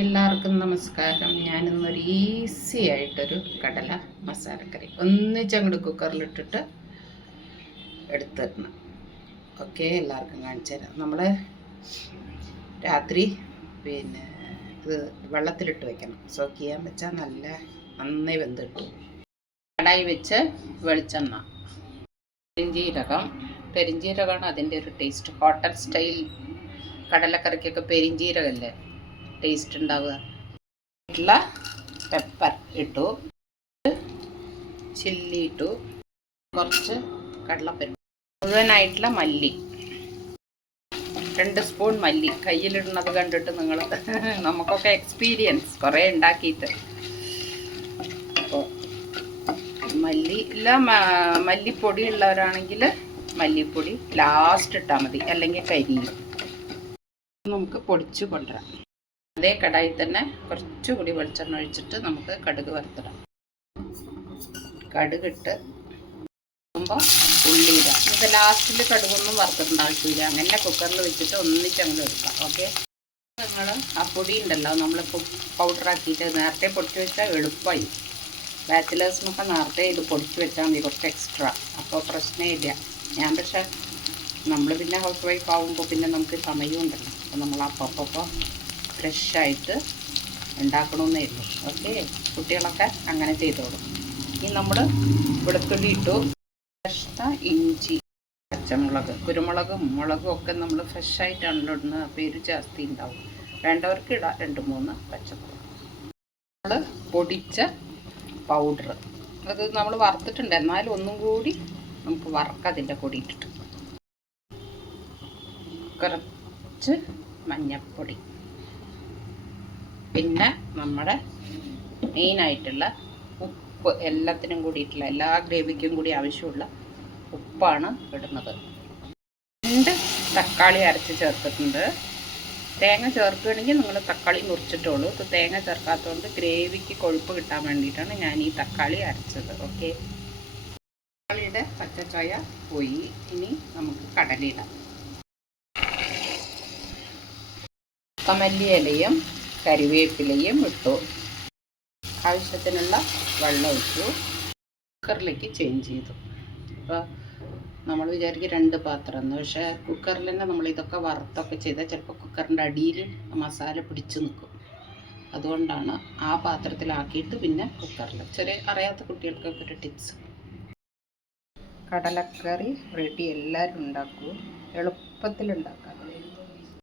എല്ലാവർക്കും നമസ്കാരം. ഞാനിന്നൊരു ഈസി ആയിട്ടൊരു കടല മസാലക്കറി ഒന്നിച്ചങ്ങോട്ട് കുക്കറിലിട്ടിട്ട് എടുത്തിടണം. ഓക്കെ, എല്ലാവർക്കും കാണിച്ചു തരാം. നമ്മൾ രാത്രി ഇത് വെള്ളത്തിലിട്ട് വെക്കണം. സോക്ക് ചെയ്യാൻ വെച്ചാൽ നന്നായി വെന്ത് കിട്ടും. കടായി വെച്ച് വെളിച്ചെണ്ണ, പെരിഞ്ജീരകമാണ് അതിൻ്റെ ഒരു ടേസ്റ്റ്. ഹോട്ടൽ സ്റ്റൈൽ കടലക്കറിക്കൊക്കെ പെരിഞ്ജീരകമല്ലേ ടേസ്റ്റ് ഉണ്ടാവുക. പെപ്പർ ഇട്ടു, ചില്ലി ഇട്ടു, കുറച്ച് കടലപ്പരിപ്പ്, മുഴുവനായിട്ടുള്ള മല്ലി, 2 സ്പൂൺ മല്ലി. കയ്യിലിടുന്നത് കണ്ടിട്ട് നിങ്ങൾ നമുക്കൊക്കെ എക്സ്പീരിയൻസ് കുറേ ഉണ്ടാക്കിയിട്ട്. അപ്പോൾ മല്ലിപ്പൊടി ഉള്ളവരാണെങ്കിൽ മല്ലിപ്പൊടി ലാസ്റ്റ് ഇട്ടാൽ മതി, അല്ലെങ്കിൽ കരിയും. നമുക്ക് പൊടിച്ച് കൊണ്ടുവരാം. അതേ കടായിൽ തന്നെ കുറച്ചുകൂടി വെളിച്ചെണ്ണ ഒഴിച്ചിട്ട് നമുക്ക് കടുക് വറുത്തിടാം. കടുകിട്ട് ഉള്ളിയിടാം. ഇത് ലാസ്റ്റിൽ കടുകൊന്നും വറുത്തിടേണ്ട ആവശ്യമില്ല. അങ്ങനെ കുക്കറിൽ വെച്ചിട്ട് ഒന്നിച്ചങ്ങനെ എടുക്കാം. ഓക്കെ, നിങ്ങൾ ആ പൊടി ഉണ്ടല്ലോ നമ്മളിപ്പോൾ പൗഡറാക്കിയിട്ട് നേരത്തെ പൊടിച്ച് വെച്ചാൽ എളുപ്പമായി. ബാച്ചിലേഴ്സിനൊക്കെ നേരത്തെ ഇത് പൊടിച്ച് വെച്ചാൽ മതി, കുറച്ച് എക്സ്ട്രാ. അപ്പോൾ പ്രശ്നമില്ല. ഞാൻ പക്ഷേ നമ്മൾ പിന്നെ ഹൗസ് വൈഫ് ആകുമ്പോൾ പിന്നെ നമുക്ക് സമയവും ഉണ്ടല്ലോ. അപ്പോൾ നമ്മൾ അപ്പോൾ ഫ്രഷായിട്ട് ഉണ്ടാക്കണമെന്നേ ഉള്ളൂ. ഓക്കെ, കുട്ടികളൊക്കെ അങ്ങനെ ചെയ്തോളും. ഇനി നമ്മൾ വെളുത്തുള്ളി ഇട്ടു, ഫ്രഷ് ഇഞ്ചി, പച്ചമുളക്, കുരുമുളകും മുളകും ഒക്കെ നമ്മൾ ഫ്രഷായിട്ടാണല്ലോ ഇടുന്നത്. അപ്പോൾ എരിവ് ജാസ്തി ഉണ്ടാവും. വേണ്ടവർക്ക് ഇടാം 2-3 പച്ചമുളക്. നമ്മൾ പൊടിച്ച പൗഡർ അത് നമ്മൾ വറുത്തിട്ടുണ്ട്, എന്നാലും ഒന്നും കൂടി നമുക്ക് വറക്കാം. അതിൻ്റെ പൊടി ഇട്ടിട്ട് കുറച്ച് മഞ്ഞൾപ്പൊടി, പിന്നെ നമ്മുടെ മെയിനായിട്ടുള്ള ഉപ്പ്, എല്ലാത്തിനും കൂടിയിട്ടുള്ള എല്ലാ ഗ്രേവിക്കും കൂടി ആവശ്യമുള്ള ഉപ്പാണ് ഇടുന്നത്. 2 തക്കാളി അരച്ച് ചേർത്തിട്ടുണ്ട്. തേങ്ങ ചേർക്കുകയാണെങ്കിൽ നിങ്ങൾ തക്കാളി മുറിച്ചിട്ടുള്ളൂ. ഇത് തേങ്ങ ചേർക്കാത്തതുകൊണ്ട് ഗ്രേവിക്ക് കൊഴുപ്പ് കിട്ടാൻ വേണ്ടിയിട്ടാണ് ഞാൻ ഈ തക്കാളി അരച്ചത്. ഓക്കെ, തക്കാളിയുടെ പച്ചച്ചോയ പോയി. ഇനി നമുക്ക് കടലയിടാം. മല്ലിയിലയും കരിവേപ്പിലയും ഇട്ടു, ആവശ്യത്തിനുള്ള വെള്ളം ഒഴിച്ചു, കുക്കറിലേക്ക് ചേഞ്ച് ചെയ്തു. അപ്പോൾ നമ്മൾ വിചാരിക്കും 2 പാത്രം എന്ന്, പക്ഷേ കുക്കറിൽ തന്നെ നമ്മൾ ഇതൊക്കെ വറുത്തൊക്കെ ചെയ്താൽ ചിലപ്പോൾ കുക്കറിൻ്റെ അടിയിൽ മസാല പിടിച്ചു നിൽക്കും. അതുകൊണ്ടാണ് ആ പാത്രത്തിലാക്കിയിട്ട് പിന്നെ കുക്കറിൽ. അറിയാത്ത കുട്ടികൾക്കൊക്കെ ഒരു ടിപ്സ്. കടലക്കറി റെഡി. എല്ലാവരും ഉണ്ടാക്കൂ, എളുപ്പത്തിലുണ്ടാക്കും.